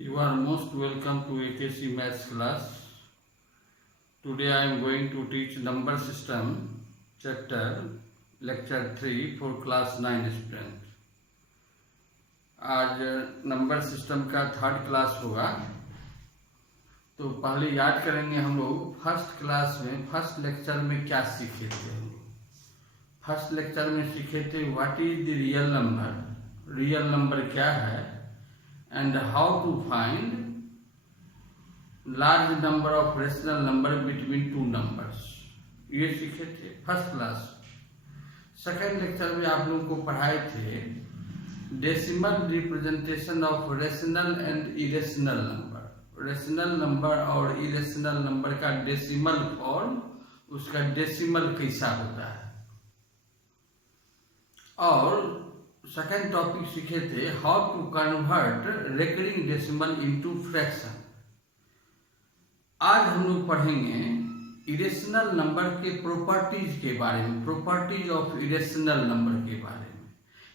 You are most welcome to AKC Maths class. Today I am going to teach number system chapter lecture 3 for class 9 student. आज number system का third class होगा। तो पहले याद करेंगे हम लोग फर्स्ट क्लास में फर्स्ट लेक्चर में क्या सीखे थे। फर्स्ट लेक्चर में सीखे थे what is the real number, real number क्या है, and how to find large number of rational number between two numbers, ये सीखे थे फर्स्ट क्लास। सेकेंड लेक्चर में आप लोगों को पढ़ाए थे decimal representation of rational and irrational number. Rational number और इरेशनल नंबर का डेसिमल फॉर्म, उसका डेसिमल कैसा होता है। और सेकेंड टॉपिक सीखे थे how to convert recurring decimal into fraction. आज हम लोग पढ़ेंगे इरेशनल नंबर के प्रॉपर्टीज के बारे में, प्रॉपर्टीज ऑफ इरेशनल नंबर के बारे में,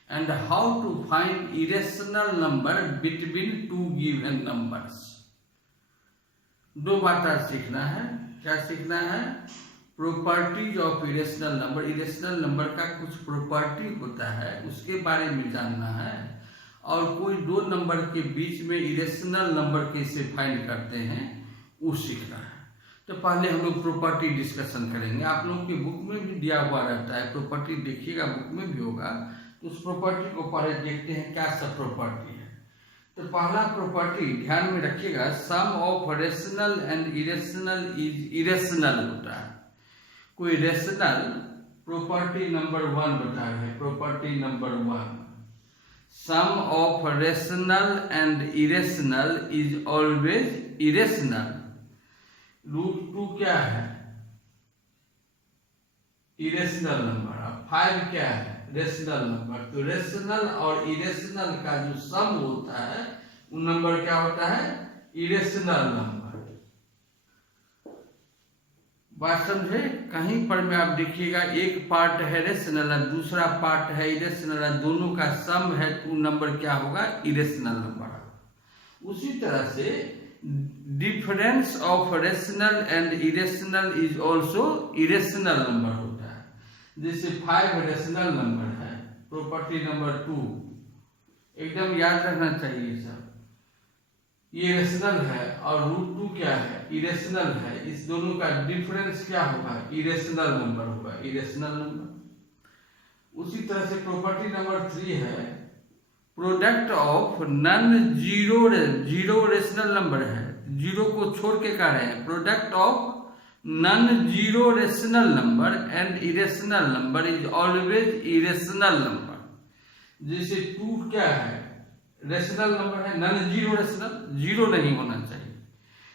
and how to find irrational number between two given numbers. दो बात आज सीखना है। क्या सीखना है? Properties of irrational number. Irrational number का कुछ प्रॉपर्टी होता है, उसके बारे में जानना है। और कोई दो नंबर के बीच में इरेशनल नंबर कैसे फाइंड करते हैं वो सीखना है। तो पहले हम लोग प्रॉपर्टी डिस्कशन करेंगे। आप लोगों की बुक में भी दिया हुआ रहता है, प्रॉपर्टी देखिएगा, बुक में भी होगा। तो उस प्रॉपर्टी को पहले देखते हैं क्या सब प्रॉपर्टी है। तो पहला प्रॉपर्टी ध्यान में रखिएगा, sum of rational and irrational is irrational होता है। कोई रेशनल प्रॉपर्टी नंबर 1 बता रहे हैं। Property number 1, sum of rational and irrational is always irrational. √2 क्या है? Irrational number. 5 क्या है? Rational number. तो रेशनल और इरेशनल का जो सम होता है वो नंबर क्या होता है? Irrational number. बात समझे? कहीं पर में आप देखिएगा एक पार्ट है रेशनल और दूसरा पार्ट है इरेशनल, दोनों का सम है तो नंबर क्या होगा? Irrational number. उसी तरह से difference of rational and irrational is also irrational number होता है। जैसे 5 रेशनल नंबर है, प्रॉपर्टी नंबर 2 एकदम याद रखना चाहिए सर। ये रेशनल है और √2 क्या है? इरेशनल है। इस दोनों का डिफरेंस क्या होगा? इरेशनल नंबर होगा, इरेशनल नंबर। उसी तरह से प्रॉपर्टी नंबर 3 है product of non zero. Zero rational number है, जीरो को छोड़ के कह रहे हैं। Product of non zero rational number and irrational number is always irrational number. जैसे 2 क्या है? रेशनल नंबर है, नन जीरो रेशनल, जीरो नहीं होना चाहिए।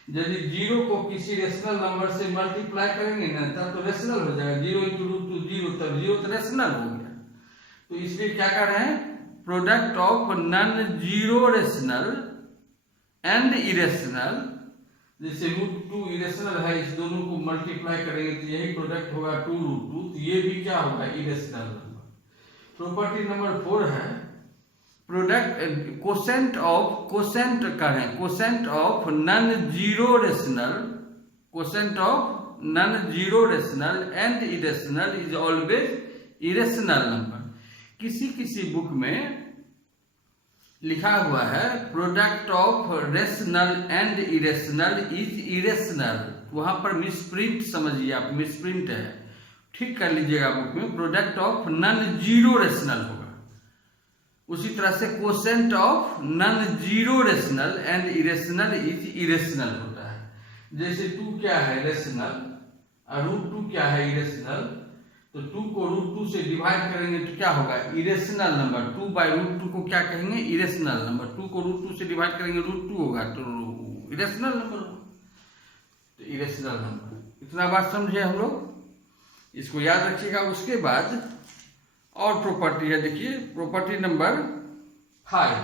यदि जीरो को किसी रेशनल नंबर से मल्टीप्लाई करेंगे ना तब तो रेशनल हो जाएगा। 0 × √2 0, तब 0 तो रेशनल हो गया। तो इसलिए क्या कर रहे हैं? Product of non zero rational and irrational. जैसे √2 इरेशनल है, इस दोनों को मल्टीप्लाई करेंगे तो यही प्रोडक्ट होगा 2 √2, तो ये भी क्या होगा? Irrational number. प्रॉपर्टी नंबर 4 है प्रोडक्ट कोसेंट ऑफ, कोसेंट करें, quotient of non zero rational, quotient of non zero rational and irrational is always irrational number. किसी किसी बुक में लिखा हुआ है product of rational and irrational is irrational. वहां पर मिसप्रिंट समझिए आप, मिसप्रिंट है, ठीक कर लीजिएगा बुक में। Product of non zero rational होगा। उसी तरह से quotient of non zero rational and irrational is irrational होता है। जैसे 2 क्या है? रेशनल और √2 क्या है? इरेशनल। तो 2 को √2 से डिवाइड करेंगे तो क्या होगा? Irrational number. 2/√2 को क्या कहेंगे? Irrational number. 2 को √2 से डिवाइड करेंगे √2 होगा तो इरेशनल नंबर होगा, तो इरेशनल नंबर। इतना बात समझे हम लोग, इसको याद रखिएगा। उसके बाद और प्रॉपर्टी है, देखिए property number 5,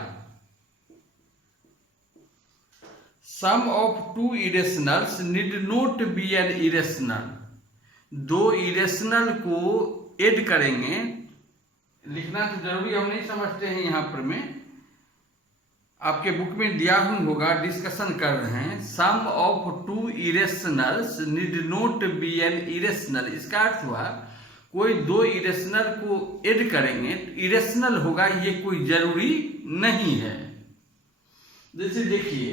sum of 2 irrationals need not be an irrational. 2 irrational को ऐड करेंगे, लिखना तो जरूरी हम नहीं समझते हैं यहाँ पर में। आपके बुक में दिया होगा, डिस्कशन कर रहे हैं, sum of two irrationals need not be an irrational. इसका अर्थ हुआ कोई दो इरेशनल को ऐड करेंगे तो इरेशनल होगा, ये कोई जरूरी नहीं है। जैसे देखिए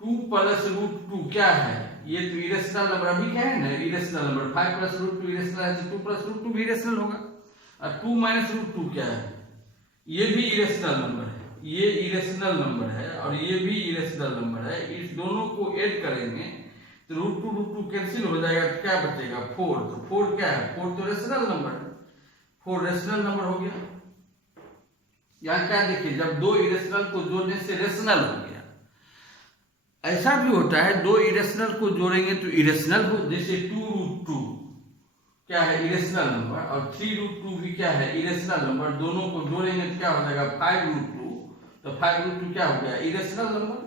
2 प्लस रूट 2 क्या है, ये तो इरेशनल नंबर अभी क्या है ना, irrational number. 5 plus root 2 irrational है तो 2 प्लस रूट 2 भी इरेशनल होगा। और 2 माइनस रूट 2 क्या है, ये भी इरेशनल नंबर है, ये इरेशनल नंबर है और ये भी इरेशनल नंबर है। इस दोनों को ऐड करेंगे तो रूट टू कैंसिल हो जाएगा तो क्या बचेगा 4। तो 4 क्या है, 4 तो रेशनल नंबर है, 4 रेशनल नंबर हो गया। यहाँ क्या देखिए, जब दो इरेशनल को जोड़ने से रेशनल हो गया। ऐसा भी होता है दो इरेशनल को जोड़ेंगे तो इरेशनल हो, जैसे 2 रूट 2 क्या है इरेशनल नंबर, और 3 रूट 2 भी क्या है इरेशनल नंबर। दोनों को जोड़ेंगे तो क्या हो जाएगा 5 रूट 2, तो 5 रूट 2 क्या हो गया इरेशनल नंबर।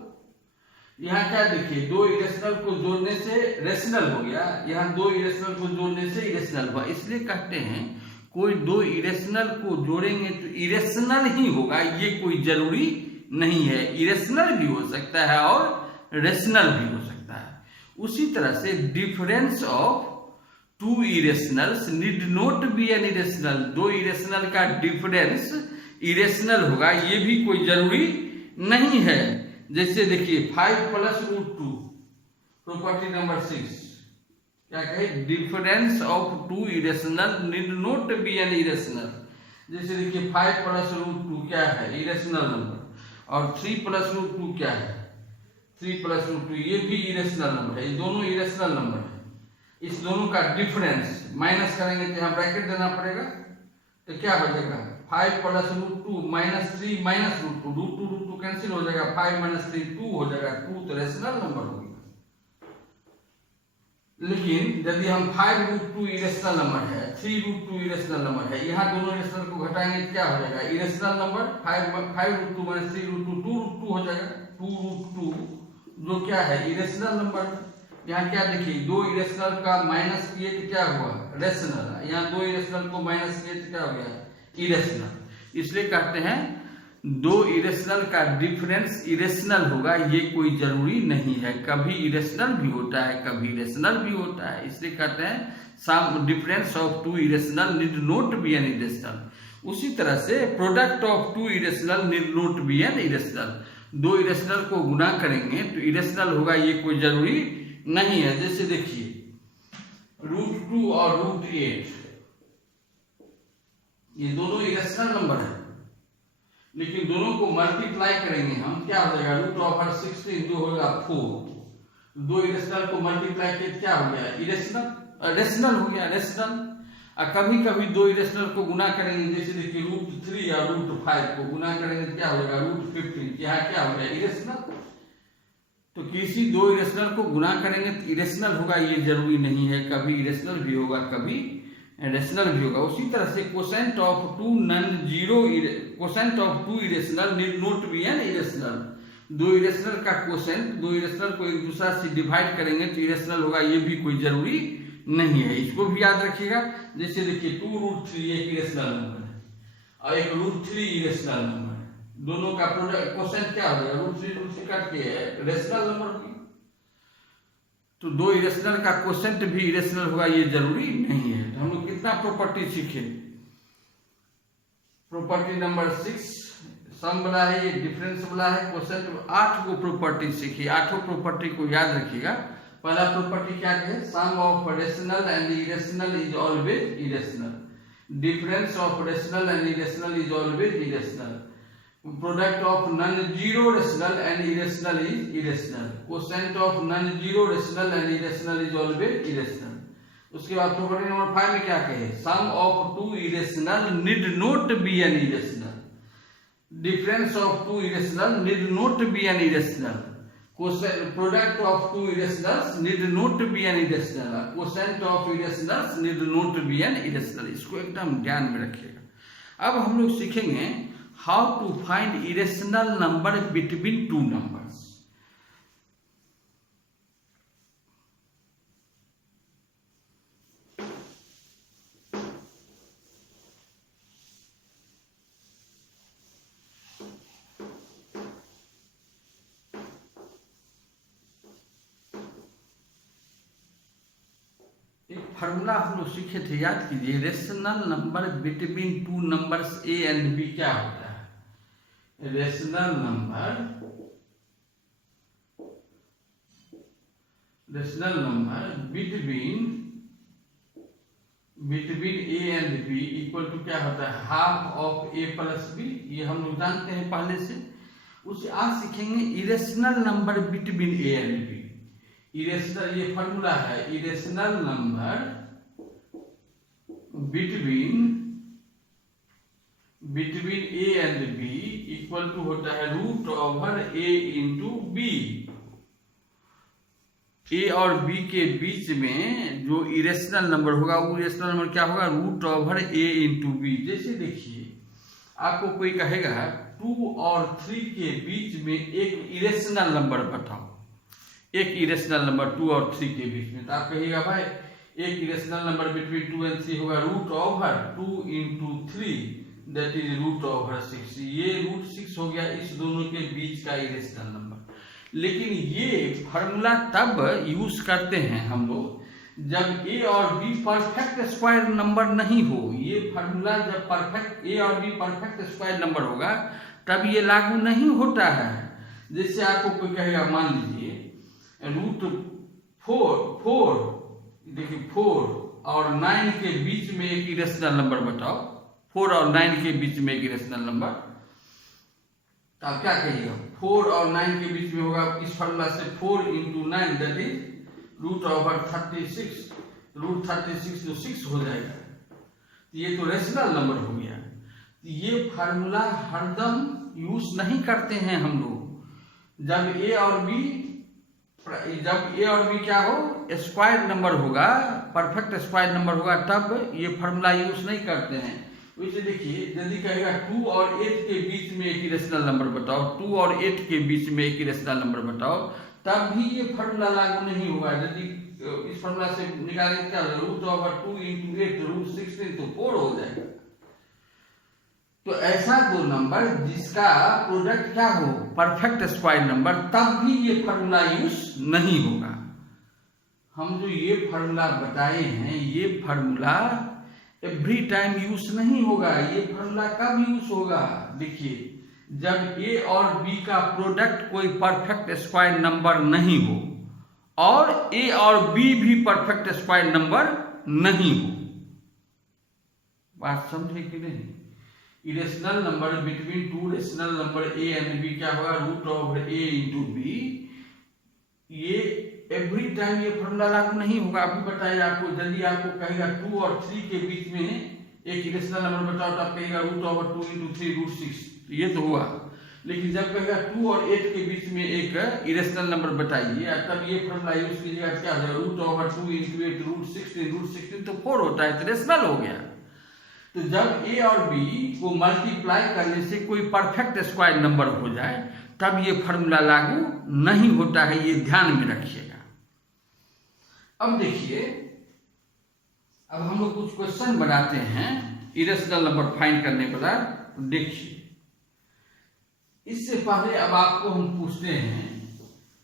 यहाँ क्या देखिए, दो इरेशनल को जोड़ने से रेशनल हो गया, यहाँ दो इरेशनल को जोड़ने से इरेशनल हुआ। इसलिए कहते हैं कोई दो इरेशनल को जोड़ेंगे तो इरेशनल ही होगा, ये कोई जरूरी नहीं है। इरेशनल भी हो सकता है और रेशनल भी हो सकता है। उसी तरह से difference of two irrationals need not be an irrational. दो इरेशनल का डिफरेंस इरेशनल होगा, ये भी कोई जरूरी नहीं है। जैसे देखिए 5 प्लस रूट 2, प्रॉपर्टी नंबर 6 क्या कहे, difference of two irrational need not be an irrational. जैसे देखिए 5 प्लस रूट 2 क्या है इरेशनल नंबर, और 3 प्लस रूट 2 क्या है 3 प्लस रूट 2, ये भी इरेशनल नंबर है। ये दोनों इरेशनल नंबर है। इस दोनों का डिफरेंस माइनस करेंगे तो यहाँ ब्रैकेट देना पड़ेगा, तो क्या बचेगा 5 plus root 2 minus 3 minus root 2, root 2 cancel हो जाएगा, 5 माइनस 3 2 हो जाएगा, 2 तो रेशनल नंबर हो गया। लेकिन यदि हम 5 रूट 2 इरेशनल नंबर है, 3 रूट 2 इरेशनल नंबर है, यहाँ दोनों इरेशनल को घटाएंगे तो क्या हो जाएगा irrational number. 5 root 2 minus 3 root 2 2 root 2 हो जाएगा, 2 रूट 2 जो क्या है इरेशनल नंबर। यहाँ क्या देखिए, दो इरेशनल का माइनस किए तो क्या हुआ रेशनल, यहाँ दो इरेशनल को माइनस किए तो क्या हो गया इरेशनल। इसलिए कहते हैं दो इरेशनल का डिफरेंस इरेशनल होगा, ये कोई जरूरी नहीं है। कभी इरेशनल भी होता है, कभी रेशनल भी होता है। इसलिए कहते हैं sum difference of two irrational need not be an irrational. उसी तरह से product of two irrational need not be an irrational. दो इरेशनल को गुणा करेंगे तो इरेशनल होगा, ये कोई जरूरी नहीं है। जैसे देखिए रूट 2 और रूट 8 ये दोनों इरेशनल नंबर है, लेकिन दोनों को मल्टीप्लाई करेंगे हम, क्या हो जाएगा रूट ओवर 16 जो होगा 4। दो इरेशनल को मल्टीप्लाई किए क्या हो गया इरेशनल, रेशनल हो गया रेशनल। और कभी कभी दो इरेशनल को गुना करेंगे, जैसे देखिए रूट 3 या रूट 5 को गुना करेंगे तो क्या हो जाएगा रूट 15, यहाँ क्या हो गया इरेशनल। तो किसी दो इरेशनल को गुना करेंगे तो इरेशनल होगा, ये जरूरी नहीं है। कभी इरेशनल भी होगा, कभी रेशनल भी होगा। उसी तरह से quotient of two non zero quotient of two irrational need not be an irrational. दो इरेशनल का कोसेंट, दो इरेशनल को एक दूसरा से डिवाइड करेंगे तो इरेशनल होगा, ये भी कोई जरूरी नहीं है। इसको भी याद रखिएगा। जैसे देखिए 2 रूट 3 एक इरेशनल नंबर है और एक रूट 3 इरेशनल नंबर है। दोनों का प्रोडक्ट कोसेंट क्या हो जाएगा रूट 3 काट के रेशनल नंबर होगी। तो दो इरेशनल का कोसेंट भी इरेशनल होगा, ये जरूरी नहीं है। तो हम लोग कितना प्रॉपर्टी सीखे, प्रॉपर्टी नंबर 6 सम वाला है, ये डिफरेंस वाला है, कोसेंट। 8 को प्रॉपर्टी सीखी, 8 प्रॉपर्टी को याद रखिएगा। पहला प्रॉपर्टी क्या है, sum of rational and irrational is always irrational. Difference of rational and irrational is always irrational. Product of non zero rational and irrational is irrational. Quotient of non zero rational and irrational is always irrational. उसके बाद property number 5 में क्या कहे, sum of two irrational need not be an irrational. Difference of two irrational need not be an irrational. Product of two irrationals need not be an irrational. Quotient of irrationals need not be an irrational. इसको एकदम ध्यान में रखिएगा। अब हम लोग सीखेंगे how to find irrational number between two numbers। एक फार्मूला हम लोग सीखे थे, याद कीजिए। Rational number between two numbers A and B क्या होता है? Rational number between A and B equal to क्या होता है? Half of A plus B. ये हम लोग जानते हैं पहले से। उसे आज सीखेंगे irrational number between A and B. Irrational, ये फॉर्मूला है, irrational number between A and B equal to होता है root over A into B. A और बी के बीच में जो इरेशनल नंबर होगा वो इरेशनल नंबर क्या होगा? Root over A into B. जैसे देखिए, आपको कोई कहेगा 2 और 3 के बीच में एक इरेशनल नंबर बताओ, एक इरेशनल नंबर 2 और 3 के बीच में, तो आप कहिएगा भाई एक इरेशनल नंबर बिटवीन 2 एंड 3 होगा root over 2 into 3 that is root over 6। ये रूट 6 हो गया इस दोनों के बीच का इरेशनल नंबर। लेकिन ये फार्मूला तब यूज करते हैं हम लोग जब ए और बी परफेक्ट स्क्वायर नंबर नहीं हो। ये फार्मूला जब परफेक्ट ए और बी परफेक्ट स्क्वायर नंबर होगा तब ये लागू नहीं होता है। जैसे आपको कोई कहेगा, मान लीजिए रूट 4 देखिए 4 और 9 के बीच में एक इरेशनल नंबर बताओ, 4 और 9 के बीच में एक इरेशनल नंबर, तो आप क्या कहिएगा? 4 और 9 के बीच में होगा इस फार्मूला से 4 into 9 that is root over 36। Root 36 तो 6 हो जाएगा। तो ये तो रेशनल नंबर हो गया। तो ये फार्मूला हरदम यूज नहीं करते हैं हम लोग। जब ए और बी क्या हो, स्क्वायर नंबर होगा, परफेक्ट स्क्वायर नंबर होगा, तब ये फार्मूला यूज नहीं करते हैं। वैसे देखिए, यदि कहेगा 2 और 8 के बीच में एक इरेशनल नंबर बताओ, 2 और 8 के बीच में एक इरेशनल नंबर बताओ, तब भी ये फार्मूला लागू नहीं होगा। यदि इस फार्मूला से निकालेंगे क्या होगा? रूट ओवर 2 इंटू 8 रूट 16 तो 4 हो जाएगा। तो ऐसा दो नंबर जिसका प्रोडक्ट क्या हो, परफेक्ट स्क्वायर नंबर, तब भी ये फार्मूला यूज नहीं होगा। हम जो ये फार्मूला बताए हैं, ये फार्मूला एवरी टाइम यूज नहीं होगा। ये फार्मूला कब यूज होगा? देखिए, जब ए और बी का प्रोडक्ट कोई परफेक्ट स्क्वायर नंबर नहीं हो और ए और बी भी परफेक्ट स्क्वायर नंबर नहीं हो। बात समझे कि नहीं? Irrational number between 2 rational number A and B क्या होगा? Root over A into B. ये एवरी टाइम ये फॉर्मूला लागू नहीं होगा। अभी बताइए आपको, यदि आपको कहेगा 2 और 3 के बीच में एक इरेशनल नंबर बताओ, तो आप कहेगा रूट ओवर 2 इंटू 3 रूट 6। ये तो हुआ। लेकिन जब कहेगा 2 और 8 के बीच में एक इरेशनल नंबर बताइए, तब ये फॉर्मूला यूज कीजिएगा, क्या हो जाएगा? रूट ओवर 2 इंटू 8 रूट 16 तो 4 होता है, तो रेशनल हो गया। तो जब ए और बी को मल्टीप्लाई करने से कोई परफेक्ट स्क्वायर नंबर हो जाए, तब ये फार्मूला लागू नहीं होता है। ये ध्यान में रखिएगा। अब देखिए, अब हम लोग कुछ क्वेश्चन बनाते हैं इरेशनल नंबर फाइंड करने के बाद। देखिए, इससे पहले अब आपको हम पूछते हैं,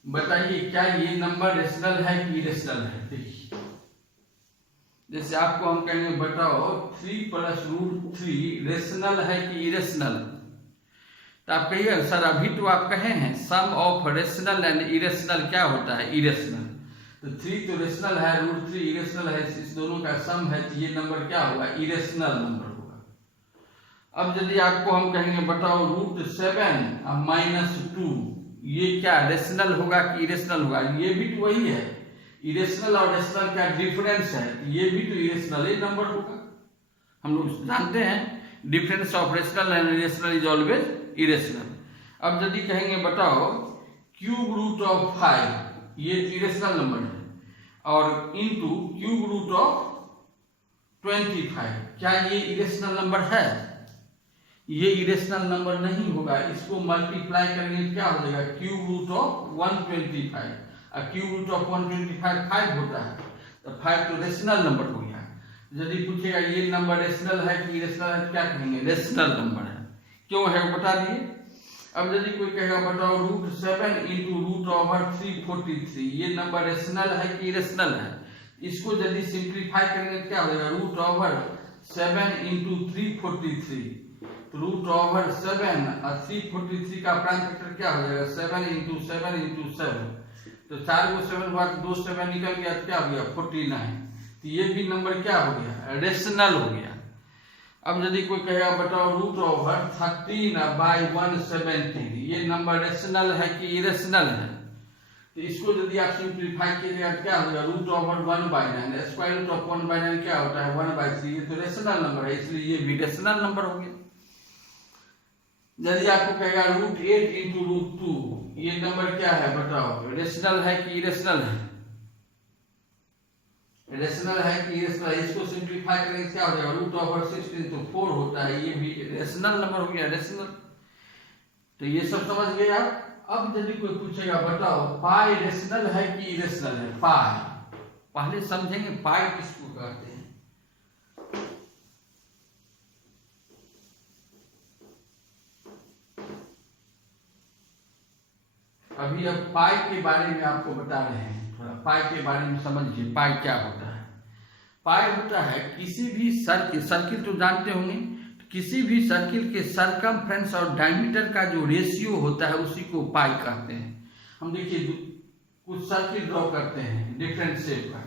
बताइए क्या ये नंबर रेशनल है कि इरेशनल है? देखिए, जैसे आपको हम कहेंगे बताओ 3 प्लस रूट 3 रेशनल है कि इरेशनल? तो आप कहिए सर अभी तो आप कहे हैं sum of rational and irrational क्या होता है? इरेशनल। तो 3 तो रेशनल है, रूट 3 इरेशनल है, इस दोनों का सम है, तो ये नंबर क्या होगा? इरेशनल नंबर होगा। अब यदि आपको हम कहेंगे बताओ रूट 7 और माइनस 2, ये क्या रेशनल होगा कि इरेशनल होगा? ये भी तो वही है, इरेशनल और रेशनल का डिफरेंस है, ये भी तो इरेशनल ही नंबर होगा। हम लोग जानते हैं difference of rational and irrational is always irrational. अब यदि कहेंगे बताओ क्यूब रूट ऑफ 5, ये इरेशनल नंबर है, और इनटू क्यूब रूट ऑफ 25, क्या ये इरेशनल नंबर है? ये इरेशनल नंबर नहीं होगा। इसको मल्टीप्लाई करेंगे क्या हो जाएगा? क्यूब रूट ऑफ 125, और क्यूब रूट ऑफ 125 5 होता है, तो 5 तो रेशनल नंबर हो गया। यदि पूछेगा ये नंबर रेशनल है कि इरेशनल है, क्या कहेंगे? रेशनल नंबर है। क्यों है वो बता दिए। अब यदि कोई कहेगा बताओ रूट 7 इंटू रूट ओवर 343, ये नंबर रेशनल है कि इरेशनल है? इसको यदि सिंप्लीफाई करेंगे क्या हो जाएगा, रूट ओवर 7 इंटू 343, तो रूट ओवर 7 और 343 का प्राइम फैक्टर क्या हो जाएगा, 7 इंटू 7 इंटू 7, तो 4 को 7 हुआ, 2 7 निकल गया, तो क्या हो गया 49। तो ये भी नंबर क्या हो गया, रेशनल हो गया। अब यदि कोई कहेगा बताओ रूट ओवर 13/117, ये नंबर रेशनल है कि इरेशनल है, तो इसको यदि आप सिंप्लीफाई कीजिएगा क्या हो जाएगा, root over 1/9, square root of 1/9 क्या होता है 1/3, ये तो रेशनल नंबर है, इसलिए ये भी रेशनल नंबर हो गया। यदि आपको कहेगा रूट 8 इंटू रूट 2, ये नंबर क्या है बताओ, रेशनल है कि इरेशनल है, रेशनल है कि इरेशनल, इसको सिंप्लीफाई करेंगे क्या हो जाएगा, रूट ओवर 16, तो 4 होता है, ये भी रेशनल नंबर हो गया, रेशनल। तो ये सब समझ गए आप। अब यदि कोई पूछेगा बताओ पाई रेशनल है कि इरेशनल है, पाई पहले समझेंगे पाई किसको कहते हैं। अभी अब पाई के बारे में आपको बता रहे हैं, थोड़ा पाई के बारे में समझिए, पाई क्या होता है। पाई होता है किसी भी सर्किल, सर्किल तो जानते होंगे, किसी भी सर्किल के सरकमफ्रेंस और डायमीटर का जो रेशियो होता है उसी को पाई कहते हैं। हम देखिए कुछ सर्किल ड्रॉ करते हैं डिफरेंट शेप का,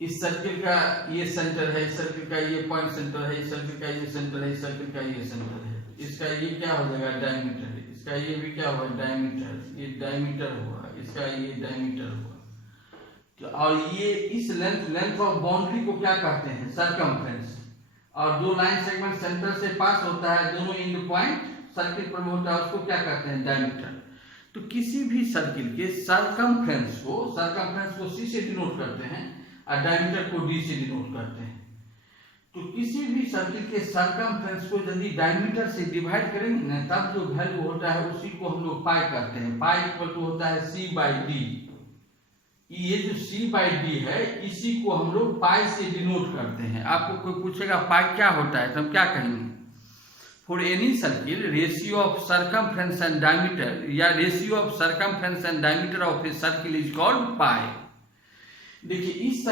इस सर्किल का ये सेंटर है, इस सर्किल का ये पॉइंट सेंटर है, इस सर्किल का ये सेंटर है, इस सर्किल का ये सेंटर है, इसका ये क्या हो जाएगा डायमीटर, इसका ये भी क्या हुआ डायमीटर, ये डायमीटर हुआ, इसका ये डायमीटर हुआ, तो और ये इस लेंथ ऑफ बाउंड्री को क्या कहते हैं सरकमफ्रेंस, और दो लाइन सेगमेंट सेंटर से पास होता है, दोनों एंड पॉइंट सर्किल पर होता है, उसको क्या कहते हैं डायमीटर। तो किसी भी सर्किल के सरकमफ्रेंस को सी से डिनोट करते हैं और डायमीटर को डी से डिनोट करते हैं। तो किसी भी सर्किल के सरकमफ्रेंस को यदि डायमीटर से डिवाइड करेंगे ना, तब जो वैल्यू होता है उसी को हम लोग पाई करते हैं। पाई इक्वल टू होता है C/D। ये जो C/D है इसी को हम लोग पाई से डिनोट करते हैं। आपको कोई पूछेगा पाई क्या होता है तो हम क्या कहेंगे, for any circle ratio of circumference and diameter, या ratio of circumference and diameter of a circle is called pi. देखिए इस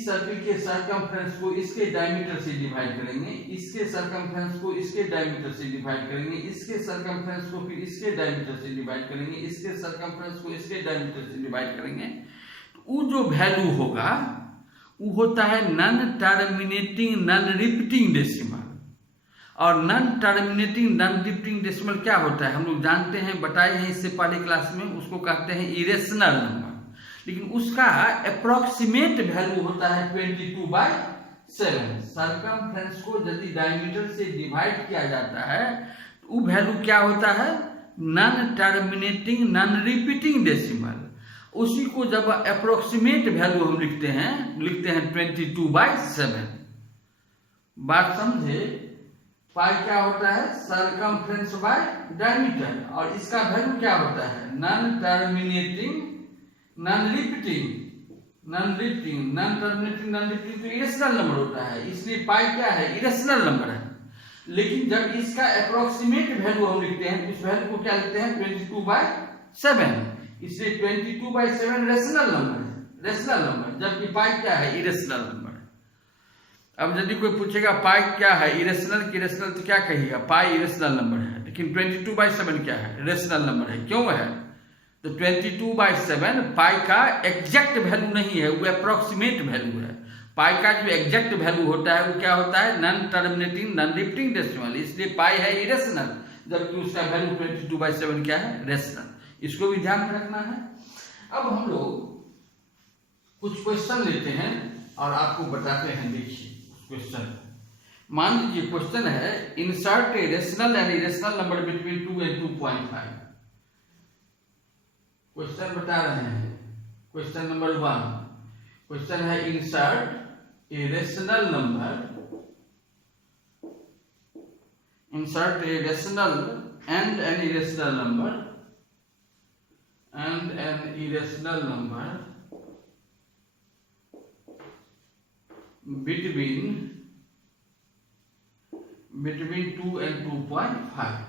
सर्किल के सरकमफ्रेंस को इसके डायमीटर से डिवाइड करेंगे, इसके सरकमफ्रेंस को इसके डायमीटर से डिवाइड करेंगे, इसके सरकमफ्रेंस को फिर इसके डायमीटर से डिवाइड करेंगे, इसके सरकमफ्रेंस को इसके डायमीटर से डिवाइड करेंगे, तो वो जो वैल्यू होगा वो होता है non terminating non repeating decimal. और non terminating non repeating decimal क्या होता है हम लोग जानते हैं, बताए हैं इससे पहले क्लास में, उसको कहते हैं इरेशनल नंबर, लेकिन उसका अप्रोक्सीमेट वैल्यू होता है 22/7। सरकमफ्रेंस को यदि डायमीटर से डिवाइड किया जाता है तो वो वैल्यू क्या होता है non terminating non repeating decimal. उसी को जब अप्रोक्सीमेट वैल्यू हम लिखते हैं 22/7। बात समझे, पाई क्या होता है सरकमफ्रेंस बाय डायमीटर, और इसका वैल्यू क्या होता है नॉन टर्मिनेटिंग नॉन रिपीटिंग तो इरेशनल नंबर होता है, इसलिए पाई क्या है इरेशनल नंबर है। लेकिन जब इसका अप्रोक्सीमेट वैल्यू हम लिखते हैं उस वैल्यू को क्या लिखते हैं 22/7, इसलिए 22/7 रेशनल नंबर है, रेशनल नंबर, जबकि पाई क्या है इरेशनल नंबर है। अब यदि कोई पूछेगा पाई क्या है इरेशनल की रेशनल, तो क्या कहिएगा पाई इरेशनल नंबर है, लेकिन 22/7 क्या है रेशनल नंबर है। क्यों है, तो 22/7 पाई का एग्जैक्ट वैल्यू नहीं है, वो अप्रोक्सीमेट वैल्यू है। पाई का जो एग्जैक्ट वैल्यू होता है वो क्या होता है non terminating non repeating decimal, इसलिए पाई है इरेशनल, जबकि उसका वैल्यू 22/7 क्या है रेशनल। इसको भी ध्यान में रखना है। अब हम लोग कुछ क्वेश्चन लेते हैं और आपको बताते हैं, देखिए उस क्वेश्चन। मान लीजिए क्वेश्चन है insert a rational and irrational number between 2 and 2.5। Question बता रहे हैं, क्वेश्चन नंबर 1 क्वेश्चन है insert a rational number, insert a rational and an irrational number between 2 and 2.5।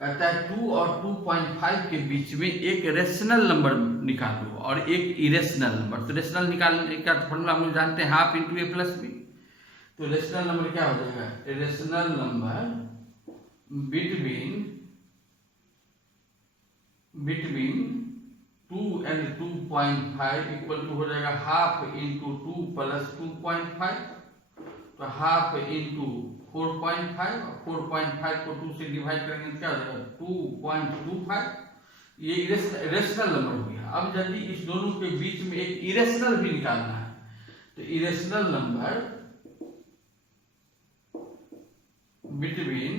कहता है 2 और 2.5 के बीच में एक रेशनल नंबर निकालो और एक इरेशनल नंबर। तो रेशनल निकालने का फॉर्मूला हम जानते हैं, half into A plus B. तो रेशनल नंबर क्या हो जाएगा, rational number between 2 and 2.5 equal to हो जाएगा हाफ इंटू 2 प्लस 2.5। तो हाफ इंटू 4.5, 4.5 को 2 से डिवाइड करेंगे तो क्या हो जाएगा 2.25। ये इरेशनल नंबर हो गया। अब यदि इस दोनों के बीच में एक इरेशनल भी निकालना है तो इरेशनल नंबर बिटवीन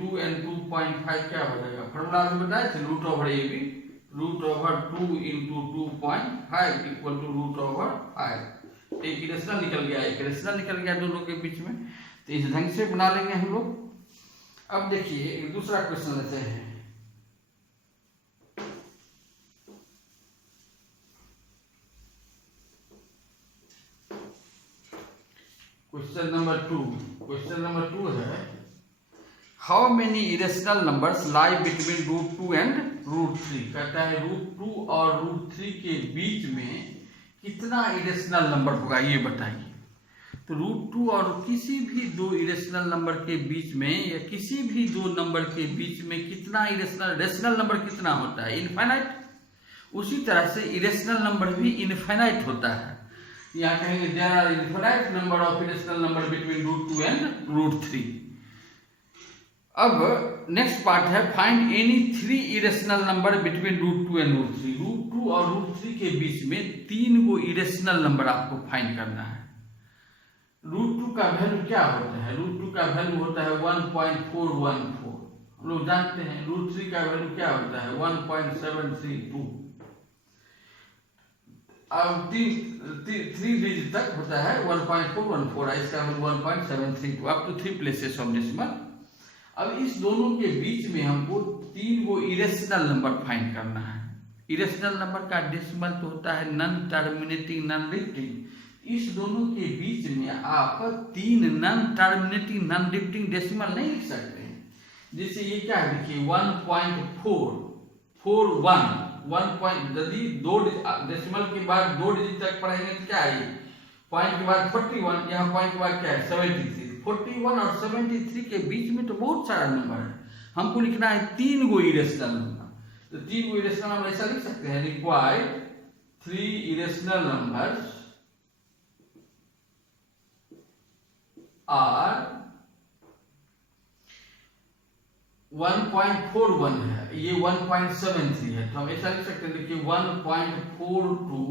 2 and 2.5 क्या हो जाएगा, फॉर्मूला आपने बताया थे root over A B, root over 2 into 2.5 equal to root over 5। एक इरेशनल निकल गया, एक रेशनल निकल गया दोनों के बीच में। तो इस ढंग से बना लेंगे हम लोग। अब देखिए एक दूसरा क्वेश्चन लेते हैं। क्वेश्चन नंबर 2 है, how many irrational numbers lie between root 2 and root 3। कहता है रूट 2 और रूट 3 के बीच में कितना इरेशनल नंबर होगा ये बताइए। तो रूट 2 और किसी भी दो इरेशनल नंबर के बीच में या किसी भी दो नंबर के बीच में कितना रेशनल नंबर कितना होता है, इनफाइनाइट। उसी तरह से इरेशनल नंबर भी इनफाइनाइट होता है। यहाँ कहेंगे there are infinite number of irrational number between root 2 and root 3। अब नेक्स्ट पार्ट है, find any 3 irrational number between root 2 and root 3। Root 2 और रूट 3 के बीच में 3 को इरेशनल नंबर आपको फाइंड करना है। रूट 2 का वैल्यू क्या होता है, रूट 2 का वैल्यू होता है 1.414। हम लोग जानते हैं रूट 3 का वैल्यू क्या होता है 1.732। अब 3 डिजिट तक होता है 1.414, इसका value 1.732 up to 3 places of decimal. अब इस दोनों के बीच में हमको 3 को इरेशनल नंबर फाइंड करना है। इरेशनल नंबर का डेसिमल तो होता है नॉन टर्मिनेटिंग नॉन रिपीटिंग। इस दोनों के बीच में आप 3 non terminating non repeating decimal नहीं लिख सकते हैं। जैसे ये क्या है देखिए 1.441 यदि 2 डेसिमल के बाद 2 डिजिट तक पढ़ेंगे तो क्या है, पॉइंट के बाद 41, यहाँ पॉइंट के बाद क्या है 73। 41 और 73 के बीच में तो बहुत सारा नंबर है, हमको लिखना है 3 को इरेशनल नंबर। तो 3 को इरेशनल नंबर ऐसा लिख सकते हैं, रिक्वायर्ड 3 इरेशनल नंबर्स आर 1.41 है, ये 1.73 है। तो हम ऐसा लिख सकते हैं देखिए 1.42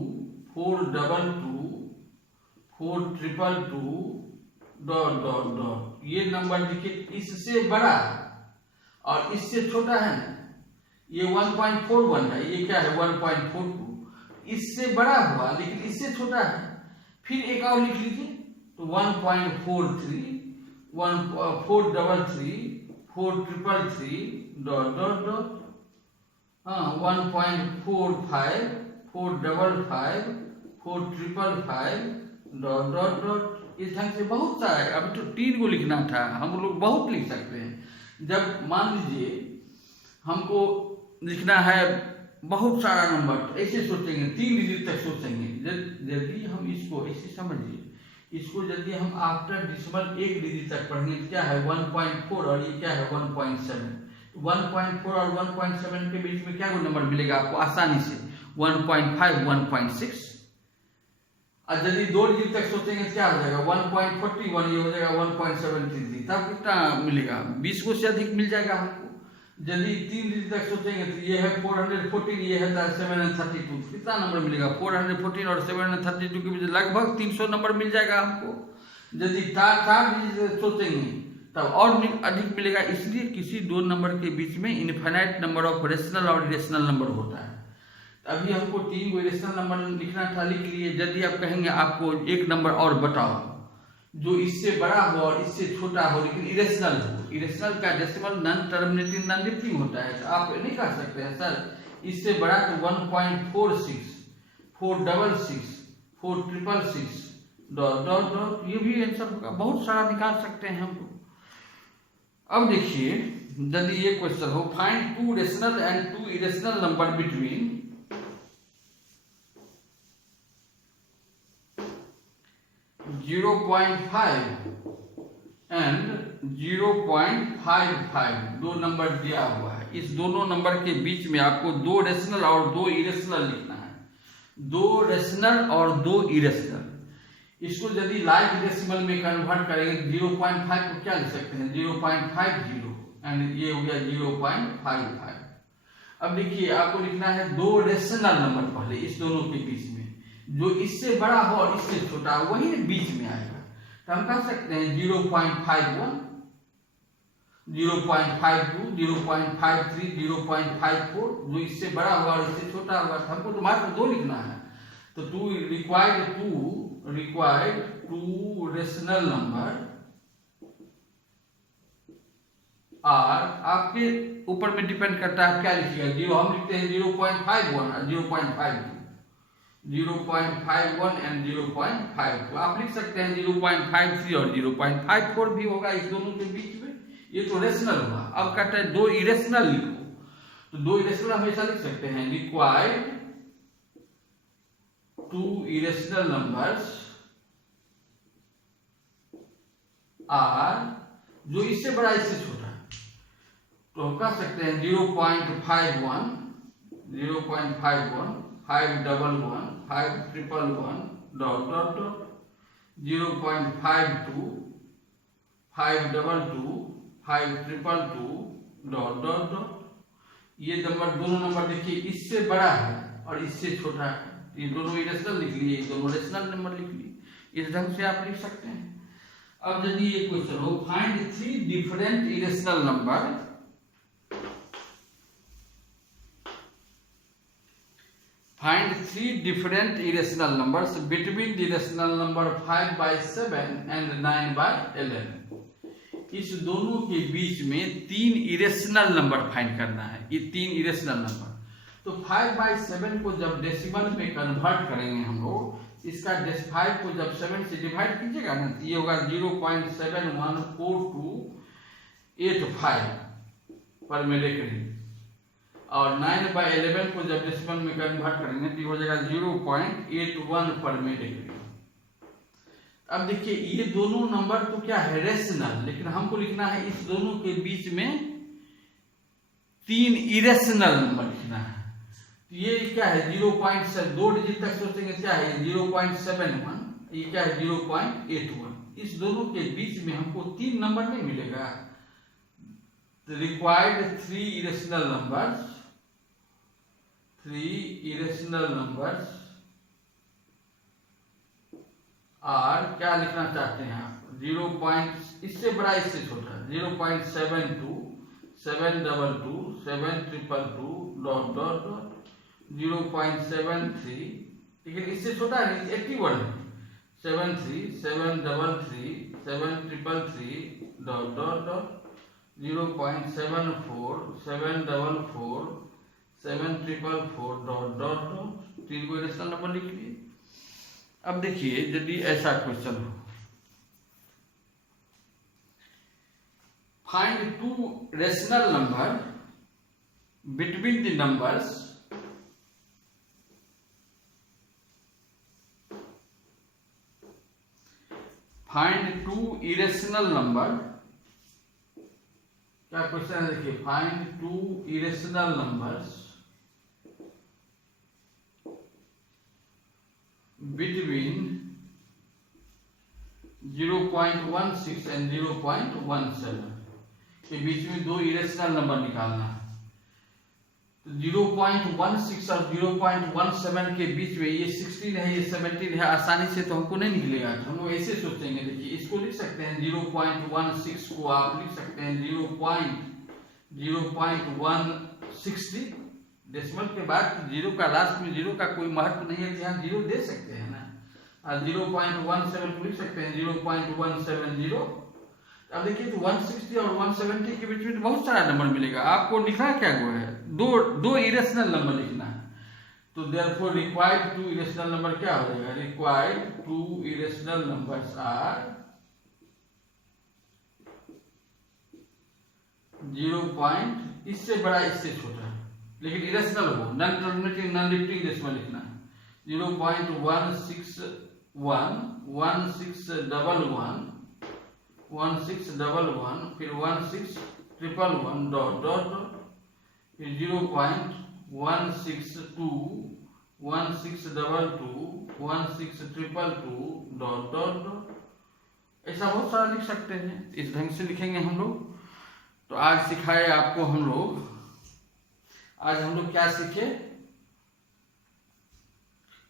422 422 ... ये नंबर देखिए इससे बड़ा और इससे छोटा है ना, ये 1.41 है, ये क्या है 1.42, इससे बड़ा हुआ लेकिन इससे छोटा है। फिर एक और लिख लीजिए तो 1.43 433 433 ... हाँ 1.45 455 455 ... इस ढंग से बहुत सारा है। अभी तो 3 को लिखना था, हम लोग बहुत लिख सकते हैं। जब मान लीजिए हमको लिखना है बहुत सारा नंबर, तो ऐसे सोचेंगे 3 डिजिट तक सोचेंगे। यदि हम इसको ऐसे समझिए, इसको यदि हम आफ्टर डेसिमल 1 डिजिट तक पढ़ेंगे तो क्या है 1.4 और ये क्या है 1.7। 1.4 और 1.7 के बीच में क्या कोई नंबर मिलेगा आपको आसानी से 1.5 1.6। और यदि 2 डिजिट तक सोचेंगे क्या हो जाएगा 1.41, ये हो जाएगा 1.73। तब कितना मिलेगा 20 को से अधिक मिल जाएगा हमको। यदि 3 डिजिट तक सोचेंगे तो ये है 414, ये है 732। कितना नंबर मिलेगा 414 और 732 के बीच लगभग 300 नंबर मिल जाएगा हमको। यदि 4 डिजिट सोचेंगे तब और अधिक मिलेगा। इसलिए किसी 2 नंबर के बीच में इनफाइनाइट नंबर ऑफ रेशनल और इरेशनल नंबर होता है। अभी हमको 3 को इरेशनल नंबर लिखना था, लिख लिए। यदि आप कहेंगे आपको एक नंबर और बताओ जो इससे बड़ा हो और इससे छोटा हो लेकिन इरेशनल हो, इरेशनल का decimal non terminating non repeating होता है, तो आप नहीं कह सकते हैं सर इससे बड़ा तो 1.46 466 466 ... ये भी आंसर होगा। बहुत सारा निकाल सकते हैं हम। अब देखिए, यदि ये क्वेश्चन हो, find 2 rational and 2 irrational number between 0.5 and 0.55, दो नंबर दिया हुआ है। इस दोनों नंबर के बीच में आपको 2 रेशनल और 2 इरेशनल लिखना है। 2 रेशनल और 2 इरेशनल। इसको यदि लाइक डेसिमल में कन्वर्ट करेंगे 0.5 को क्या लिख सकते हैं, 0.50, एंड ये हो गया 0.55। अब देखिए, आपको लिखना है 2 रेशनल नंबर पहले इस दोनों के बीच में, जो इससे बड़ा हो और इससे छोटा हो वही बीच में आएगा। तो हम कह सकते हैं 0.51, 0.52, 0.53, 0.54, जो इससे बड़ा होगा और इससे छोटा होगा। तो हमको तो मात्र 2 लिखना है। तो 2 required two rational number are, आपके ऊपर में डिपेंड करता है क्या लिखिएगा। 0 हम लिखते हैं 0.51 और 0.52, 0.51 एंड 0.52। आप लिख सकते हैं 0.53 और 0.54 भी होगा इस दोनों के बीच में। ये तो रेशनल हुआ। अब कहते हैं 2 इरेशनल लिखो, तो 2 इरेशनल हमेशा लिख सकते हैं रिक्वायर्ड 2 इरेशनल नंबर्स आर, जो इससे बड़ा इससे छोटा है। तो हम कह सकते हैं 0.51, 0.51, 511, 511, dot dot dot, 0.52, 522, 522, dot dot dot. ये नंबर, दोनों नंबर देखिए, इससे बड़ा है और इससे छोटा है। ये दोनों इरेशनल लिख लिए, दोनों रेशनल नंबर लिख लिए। इस ढंग से आप लिख सकते हैं। अब यदि ये क्वेश्चन हो, find 3 different irrational number Find 3 different irrational numbers between the rational number 5/7 and 9/11। इस दोनों के बीच में 3 इरेशनल नंबर फाइंड करना है। ये 3 इरेशनल नंबर, तो 5/7 को जब डेसिमल में कन्वर्ट करेंगे हम लोग, इसका 5 को जब 7 से डिवाइड कीजिएगा ना, ये होगा 0.714285 पर मिलीग्राम। और 9/11 को जब डेसिमल में कन्वर्ट करेंगे तो हो जाएगा 0.81 पर मिलीग्राम। अब देखिए, ये दोनों नंबर तो क्या है, रेशनल, लेकिन हमको लिखना है इस दोनों के बीच में 3 इरेशनल नंबर लिखना है। तो ये क्या है, 0.7, 2 डिजिट तक सोचेंगे क्या है, 0.71, ये क्या है 0.81। इस दोनों के बीच में हमको 3 नंबर नहीं मिलेगा। Required 3 irrational numbers, 3 irrational numbers are, क्या लिखना चाहते हैं आप, 0. इससे बड़ा इससे छोटा, 0.72, 722, 722, डॉट डॉट डॉट, 0.73, लेकिन इससे छोटा है 81 है, 73, 733, 733, dot dot dot, 0.74, 744, 744, dot dot dot. 3 को इरेशनल नंबर लिख लिए। अब देखिए, यदि ऐसा क्वेश्चन हो, find 2 rational number between the numbers find 2 irrational number, क्या क्वेश्चन है देखिए, find 2 irrational numbers between 0.16 and 0.17 के बीच में 2 इरेशनल नंबर निकालना है। तो 0.16 और 0.17 के बीच में ये 16 है, ये 17 है, आसानी से तो हमको नहीं निकलेगा। तो हम लोग ऐसे सोचेंगे, देखिए इसको लिख सकते हैं 0.16 को आप लिख सकते हैं 0.160, डेसिमल के बाद 0 का लास्ट में 0 का कोई महत्व नहीं है, यहाँ 0 दे सकते हैं ना। और 0.17 को लिख सकते हैं 0.170। अब देखिए, तो 160 और 170 के बीच में बहुत सारा नंबर मिलेगा। आपको लिखना क्या है, दो इरेशनल नंबर लिखना है। तो देयरफॉर रिक्वायर्ड 2 इरेशनल नंबर क्या हो जाएगा, required 2 irrational numbers are 0 point इससे बड़ा इससे छोटा, लेकिन इरेशनल हो, non terminating non repeating decimal लिखना है। 0.161 1611 1611 फिर 16111 डॉट डॉट फिर 0.162 1622 16222 डॉट डॉट डॉट। ऐसा बहुत सारा लिख सकते हैं, इस ढंग से लिखेंगे हम लोग। तो आज सिखाए आपको हम लोग, आज हम लोग क्या सीखे?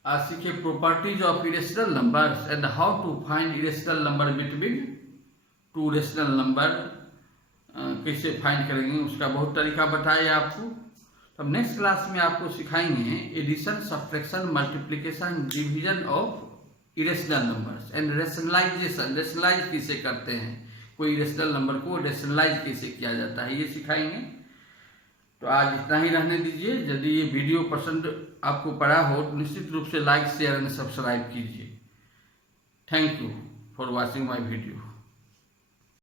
आज सीखे properties of irrational numbers and how to find irrational number between two rational number. कैसे फाइंड करेंगे उसका बहुत तरीका बताए आपको। तब नेक्स्ट क्लास में आपको सिखाएंगे addition, subtraction, multiplication, division of irrational numbers and rationalisation. Rationalise कैसे करते हैं, कोई इरेशनल नंबर को रेशनलाइज कैसे किया जाता है, ये सिखाएंगे। तो आज इतना ही रहने दीजिए। यदि ये वीडियो पसंद आपको पड़ा हो तो निश्चित रूप से लाइक, शेयर एंड सब्सक्राइब कीजिए। Thank you for watching my video.